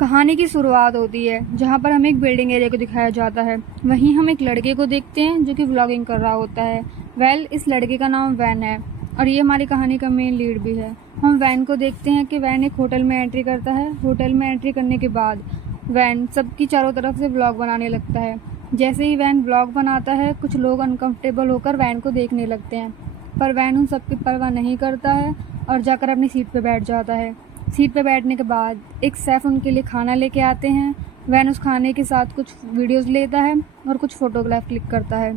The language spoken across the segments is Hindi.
कहानी की शुरुआत होती है जहाँ पर हमें एक बिल्डिंग एरिया को दिखाया जाता है। वहीं हम एक लड़के को देखते हैं जो कि व्लॉगिंग कर रहा होता है। इस लड़के का नाम वैन है और ये हमारी कहानी का मेन लीड भी है। हम वैन को देखते हैं कि वैन एक होटल में एंट्री करता है। होटल में एंट्री करने के बाद वैन सबकी चारों तरफ से व्लॉग बनाने लगता है। जैसे ही वैन व्लॉग बनाता है, कुछ लोग अनकंफर्टेबल होकर वैन को देखने लगते हैं, पर वैन उन सबकी परवाह नहीं करता है और जाकर अपनी सीट पर बैठ जाता है। सीट पर बैठने के बाद एक शेफ़ उनके लिए खाना लेके आते हैं। वैन उस खाने के साथ कुछ वीडियोस लेता है और कुछ फ़ोटोग्राफ क्लिक करता है।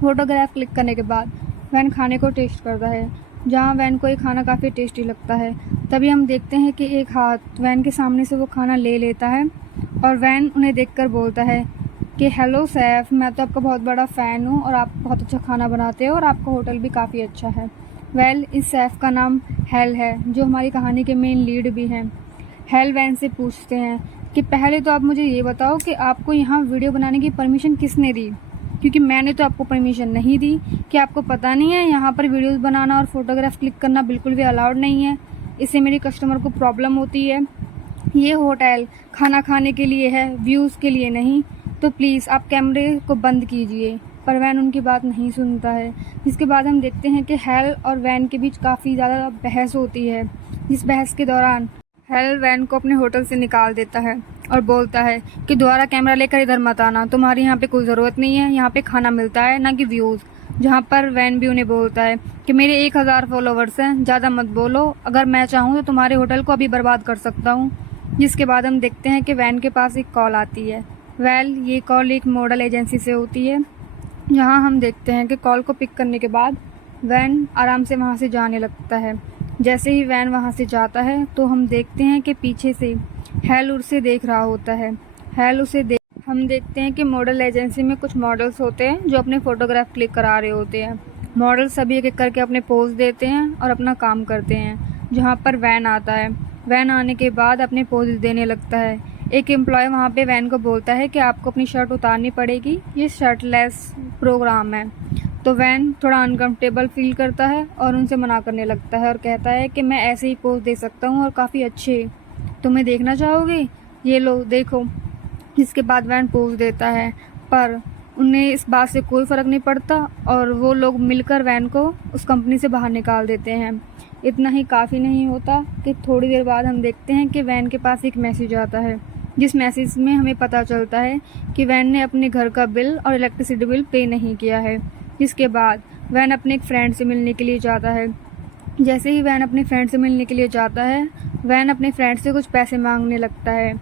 फ़ोटोग्राफ क्लिक करने के बाद वैन खाने को टेस्ट करता है, जहाँ वैन को ये खाना काफ़ी टेस्टी लगता है। तभी हम देखते हैं कि एक हाथ वैन के सामने से वो खाना ले लेता है और वैन उन्हें देखकर बोलता है कि हेलो शेफ़, मैं तो आपका बहुत बड़ा फ़ैन हूँ और आप बहुत अच्छा खाना बनाते हो और आपका होटल भी काफ़ी अच्छा है। इस शेफ़ का नाम हेल है, जो हमारी कहानी के मेन लीड भी हैं। हेल वैन से पूछते हैं कि पहले तो आप मुझे ये बताओ कि आपको यहाँ वीडियो बनाने की परमिशन किसने दी, क्योंकि मैंने तो आपको परमिशन नहीं दी। कि आपको पता नहीं है यहाँ पर वीडियोस बनाना और फोटोग्राफ क्लिक करना बिल्कुल भी अलाउड नहीं है। इससे मेरी कस्टमर को प्रॉब्लम होती है। ये होटल खाना खाने के लिए है, व्यूज़ के लिए नहीं, तो प्लीज़ आप कैमरे को बंद कीजिए। पर वैन उनकी बात नहीं सुनता है। जिसके बाद हम देखते हैं कि हेल और वैन के बीच काफ़ी ज़्यादा बहस होती है। जिस बहस के दौरान हेल वैन को अपने होटल से निकाल देता है और बोलता है कि दोबारा कैमरा लेकर इधर मत आना, तुम्हारी यहाँ पे कोई ज़रूरत नहीं है, यहाँ पे खाना मिलता है ना कि व्यूज़। जहाँ पर वैन भी उन्हें बोलता है कि मेरे 1000 फॉलोवर्स हैं, ज़्यादा मत बोलो, अगर मैं चाहूँ तो तुम्हारे होटल को अभी बर्बाद कर सकता हूँ। जिसके बाद हम देखते हैं कि वैन के पास एक कॉल आती है। ये कॉल एक मॉडल एजेंसी से होती है। यहाँ हम देखते हैं कि कॉल को पिक करने के बाद वैन आराम से वहाँ से जाने लगता है। जैसे ही वैन वहाँ से जाता है तो हम देखते हैं कि पीछे से हेल उसे देख रहा होता है। हम देखते हैं कि मॉडल एजेंसी में कुछ मॉडल्स होते हैं जो अपने फ़ोटोग्राफ क्लिक करा रहे होते हैं। मॉडल सभी एक एक करके अपने पोज देते हैं और अपना काम करते हैं। जहाँ पर वैन आता है, वैन आने के बाद अपने पोज देने लगता है। एक एम्प्लॉय वहाँ पे वैन को बोलता है कि आपको अपनी शर्ट उतारनी पड़ेगी, ये शर्टलेस प्रोग्राम है। तो वैन थोड़ा अनकंफर्टेबल फील करता है और उनसे मना करने लगता है और कहता है कि मैं ऐसे ही पोज दे सकता हूँ और काफ़ी अच्छे, तुम्हें देखना चाहोगे, ये लो देखो। जिसके बाद वैन पोज देता है, पर उन्हें इस बात से कोई फ़र्क नहीं पड़ता और वो लोग मिलकर वैन को उस कंपनी से बाहर निकाल देते हैं। इतना ही काफ़ी नहीं होता कि थोड़ी देर बाद हम देखते हैं कि वैन के पास एक मैसेज आता है, जिस मैसेज में हमें पता चलता है कि वैन ने अपने घर का बिल और इलेक्ट्रिसिटी बिल पे नहीं किया है। जिसके बाद वैन अपने एक फ्रेंड से मिलने के लिए जाता है। जैसे ही वैन अपने फ्रेंड से मिलने के लिए जाता है, वैन अपने फ्रेंड से कुछ पैसे मांगने लगता है।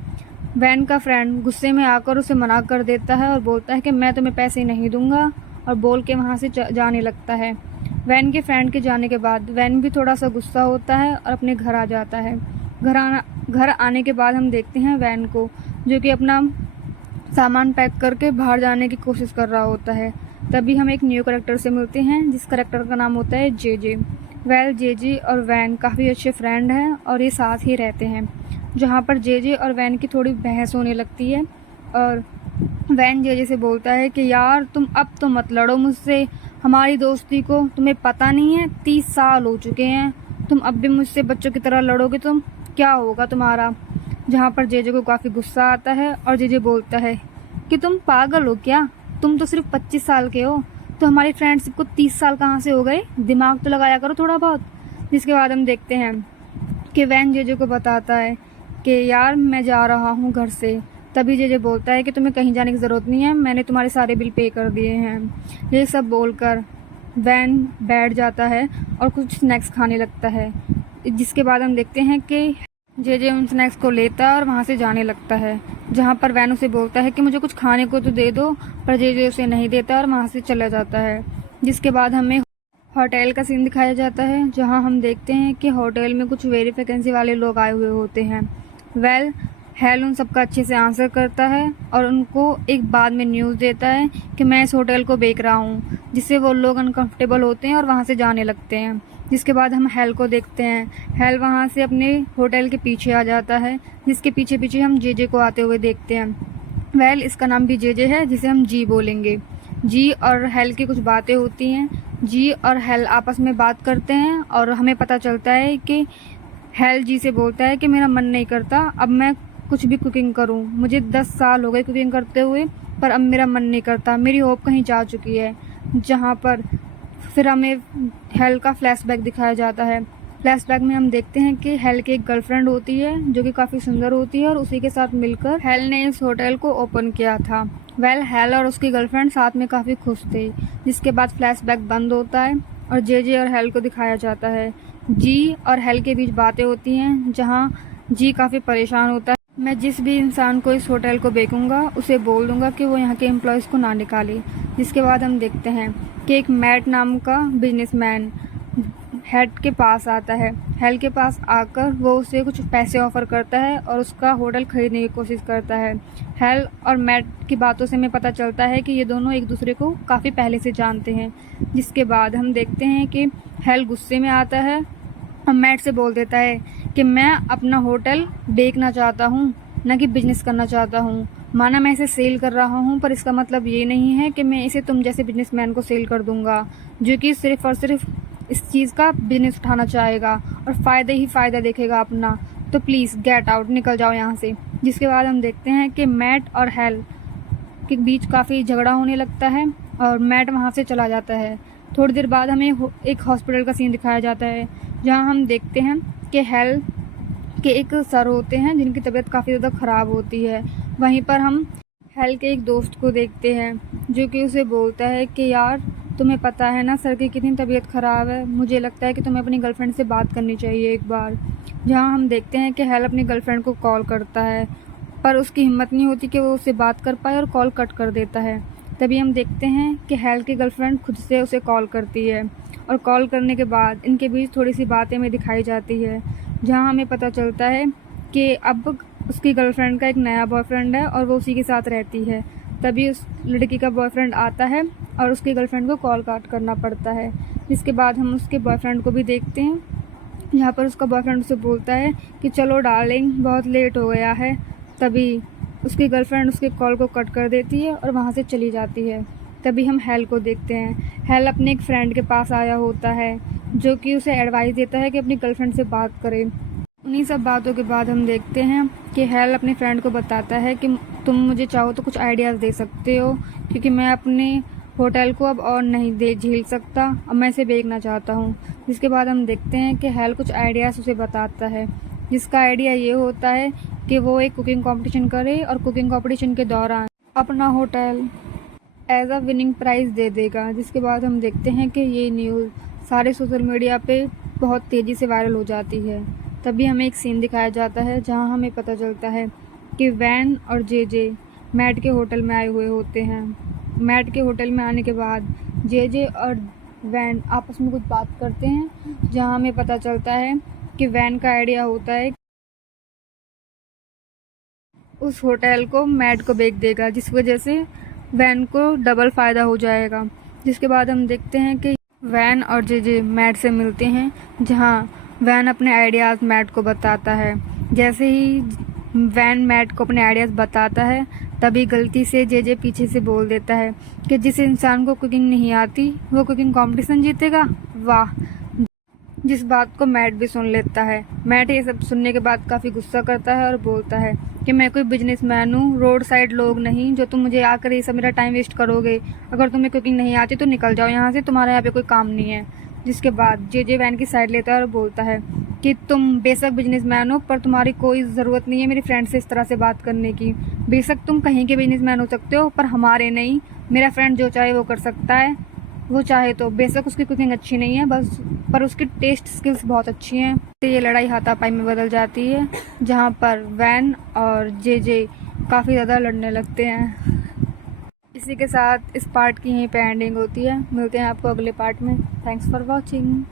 वैन का फ्रेंड गुस्से में आकर उसे मना कर देता है और बोलता है कि मैं तुम्हें पैसे नहीं दूंगा, और बोल के वहाँ से जाने लगता है। वैन के फ्रेंड के जाने के बाद वैन भी थोड़ा सा गुस्सा होता है और अपने घर आ जाता है। घर आने के बाद हम देखते हैं वैन को, जो कि अपना सामान पैक करके बाहर जाने की कोशिश कर रहा होता है। तभी हम एक न्यू कैरेक्टर से मिलते हैं, जिस कैरेक्टर का नाम होता है जेजे। जेजे और वैन काफ़ी अच्छे फ्रेंड हैं और ये साथ ही रहते हैं। जहाँ पर जेजे और वैन की थोड़ी बहस होने लगती है और वैन जेजे से बोलता है कि यार तुम अब तो मत लड़ो मुझसे, हमारी दोस्ती को तुम्हें पता नहीं है, 30 साल हो चुके हैं, तुम अब भी मुझसे बच्चों की तरह लड़ोगे तो क्या होगा तुम्हारा। जहाँ पर जेजे को काफ़ी गुस्सा आता है और जेजे बोलता है कि तुम पागल हो क्या, तुम तो सिर्फ 25 साल के हो, तो हमारी फ्रेंडशिप को 30 साल कहाँ से हो गए, दिमाग तो लगाया करो थोड़ा बहुत। जिसके बाद हम देखते हैं कि वैन जेजे को बताता है कि यार मैं जा रहा हूँ घर से। तभी जेजे बोलता है कि तुम्हें कहीं जाने की ज़रूरत नहीं है, मैंने तुम्हारे सारे बिल पे कर दिए हैं। ये सब बोलकर वैन बैठ जाता है और कुछ स्नैक्स खाने लगता है। जिसके बाद हम देखते हैं कि जेजे उन स्नैक्स को लेता है और वहाँ से जाने लगता है। जहाँ पर वैन उसे बोलता है कि मुझे कुछ खाने को तो दे दो, पर जेजे उसे नहीं देता और वहाँ से चला जाता है। जिसके बाद हमें होटल का सीन दिखाया जाता है, जहाँ हम देखते हैं कि होटल में कुछ वेरिफिकेंसी वाले लोग आए हुए होते हैं। हेल उन सबका अच्छे से आंसर करता है और उनको एक बाद में न्यूज़ देता है कि मैं इस होटल को बेच रहा हूँ, जिससे वो लोग अनकंफर्टेबल होते हैं और वहाँ से जाने लगते हैं। जिसके बाद हम हेल को देखते हैं। हेल वहाँ से अपने होटल के पीछे आ जाता है, जिसके पीछे पीछे हम जेजे को आते हुए देखते हैं। इसका नाम भी जेजे है, जिसे हम जी बोलेंगे। जी और हेल की कुछ बातें होती हैं। जी और हेल आपस में बात करते हैं और हमें पता चलता है कि हेल जी से बोलता है कि मेरा मन नहीं करता, अब मैं कुछ भी कुकिंग करूं। मुझे 10 साल हो गए कुकिंग करते हुए, पर अब मेरा मन नहीं करता। मेरी होप कहीं जा चुकी है। जहां पर फिर हमें हेल का फ्लैशबैक दिखाया जाता है। फ्लैशबैक में हम देखते हैं कि हेल की एक गर्लफ्रेंड होती है जो कि काफ़ी सुंदर होती है और उसी के साथ मिलकर हेल ने इस होटल को ओपन किया था। हेल और उसकी गर्लफ्रेंड साथ में काफ़ी खुश थे। जिसके बाद फ्लैशबैक बंद होता है और जे और हेल को दिखाया जाता है। जी और हेल के बीच बातें होती हैं, जहां जी काफ़ी परेशान होता है। मैं जिस भी इंसान को इस होटल को बेचूंगा उसे बोल दूंगा कि वो यहाँ के एम्प्लॉयज़ को ना निकाले। जिसके बाद हम देखते हैं कि एक मैट नाम का बिजनेसमैन हेड के पास आता है। हेल के पास आकर वो उसे कुछ पैसे ऑफर करता है और उसका होटल खरीदने की कोशिश करता है। हेल और मैट की बातों से हमें पता चलता है कि ये दोनों एक दूसरे को काफ़ी पहले से जानते हैं। जिसके बाद हम देखते हैं कि हेल गुस्से में आता है और मैट से बोल देता है कि मैं अपना होटल बेचना चाहता हूँ, न कि बिजनेस करना चाहता हूँ। माना मैं इसे सेल कर रहा हूँ, पर इसका मतलब ये नहीं है कि मैं इसे तुम जैसे बिजनेसमैन को सेल कर दूंगा, जो कि सिर्फ और सिर्फ इस चीज़ का बिजनेस उठाना चाहेगा और फ़ायदा ही फ़ायदा देखेगा अपना। तो प्लीज़ गेट आउट, निकल जाओ यहाँ से। जिसके बाद हम देखते हैं कि मैट और हेल के बीच काफ़ी झगड़ा होने लगता है और मैट वहाँ से चला जाता है। थोड़ी देर बाद हमें एक हॉस्पिटल का सीन दिखाया जाता है, जहाँ हम देखते हैं कि हेल के एक सर होते हैं जिनकी तबीयत काफ़ी ज़्यादा ख़राब होती है। वहीं पर हम हेल के एक दोस्त को देखते हैं जो कि उसे बोलता है कि यार तुम्हें पता है ना सर की कितनी तबीयत ख़राब है, मुझे लगता है कि तुम्हें अपनी गर्लफ्रेंड से बात करनी चाहिए एक बार। जहाँ हम देखते हैं कि हेल अपनी गर्लफ्रेंड को कॉल करता है, पर उसकी हिम्मत नहीं होती कि वो उससे बात कर पाए और कॉल कट कर देता है। तभी हम देखते हैं कि हेल की गर्लफ्रेंड खुद से उसे कॉल करती है और कॉल करने के बाद इनके बीच थोड़ी सी बातें में दिखाई जाती है, जहाँ हमें पता चलता है कि अब उसकी गर्लफ्रेंड का एक नया बॉयफ्रेंड है और वो उसी के साथ रहती है। तभी उस लड़की का बॉयफ्रेंड आता है और उसकी गर्लफ्रेंड को कॉल काट करना पड़ता है। जिसके बाद हम उसके बॉयफ्रेंड को भी देखते हैं, जहाँ पर उसका बॉयफ्रेंड उसे बोलता है कि चलो डार्लिंग बहुत लेट हो गया है। तभी उसकी गर्लफ्रेंड उसके कॉल को कट कर देती है और वहाँ से चली जाती है। तभी हम हेल को देखते हैं। हेल अपने एक फ्रेंड के पास आया होता है जो कि उसे एडवाइस देता है कि अपनी गर्लफ्रेंड से बात करे। उन्हीं सब बातों के बाद हम देखते हैं कि हेल अपने फ्रेंड को बताता है कि तुम मुझे चाहो तो कुछ आइडियाज़ दे सकते हो, क्योंकि मैं अपने होटल को अब और नहीं दे झेल सकता, अब मैं इसे बेचना चाहता हूँ। जिसके बाद हम देखते हैं कि हेल कुछ आइडियाज़ उसे बताता है, जिसका आइडिया ये होता है कि वो एक कुकिंग कंपटीशन करे और कुकिंग कंपटीशन के दौरान अपना hotel as a winning prize दे देगा। जिसके बाद हम देखते हैं कि ये न्यूज़ सारे सोशल मीडिया पे बहुत तेज़ी से वायरल हो जाती है। तभी हमें एक सीन दिखाया जाता है जहां हमें पता चलता है कि वैन और जे मैट के होटल में आए हुए होते हैं। मैट के होटल में आने के बाद जे और वैन आपस में कुछ बात करते हैं, जहां हमें पता चलता है कि वैन का आइडिया होता है उस होटल को मैट को बेच देगा, जिस वजह से वैन को डबल फ़ायदा हो जाएगा। जिसके बाद हम देखते हैं कि वैन और जे मैट से मिलते हैं, जहां वैन अपने आइडियाज़ मैट को बताता है। जैसे ही वैन मैट को अपने आइडियाज़ बताता है, तभी गलती से जे पीछे से बोल देता है कि जिस इंसान को कुकिंग नहीं आती वो कुकिंग कंपटीशन जीतेगा। वाह! जिस बात को मैट भी सुन लेता है। मैट ये सब सुनने के बाद काफ़ी गुस्सा करता है और बोलता है कि मैं कोई बिजनेसमैन हूँ, रोड साइड लोग नहीं जो तुम मुझे आकर ये सब मेरा टाइम वेस्ट करोगे। अगर तुम्हें कुकिंग नहीं आती तो निकल जाओ यहाँ से, तुम्हारा यहाँ पे कोई काम नहीं है। जिसके बाद जे वैन की साइड लेता है और बोलता है कि तुम बेशक बिजनेसमैन हो, पर तुम्हारी कोई ज़रूरत नहीं है मेरी फ्रेंड से इस तरह से बात करने की। बेशक तुम कहीं के बिजनेसमैन हो सकते हो, पर हमारे नहीं। मेरा फ्रेंड जो चाहे वो कर सकता है, वो चाहे तो। बेशक उसकी कुकिंग अच्छी नहीं है बस, पर उसकी टेस्ट स्किल्स बहुत अच्छी हैं। तो ये लड़ाई हाथापाई में बदल जाती है, जहाँ पर वैन और जे काफ़ी ज़्यादा लड़ने लगते हैं। इसी के साथ इस पार्ट की यहीं पे एंडिंग होती है। मिलते हैं आपको अगले पार्ट में। Thanks for watching.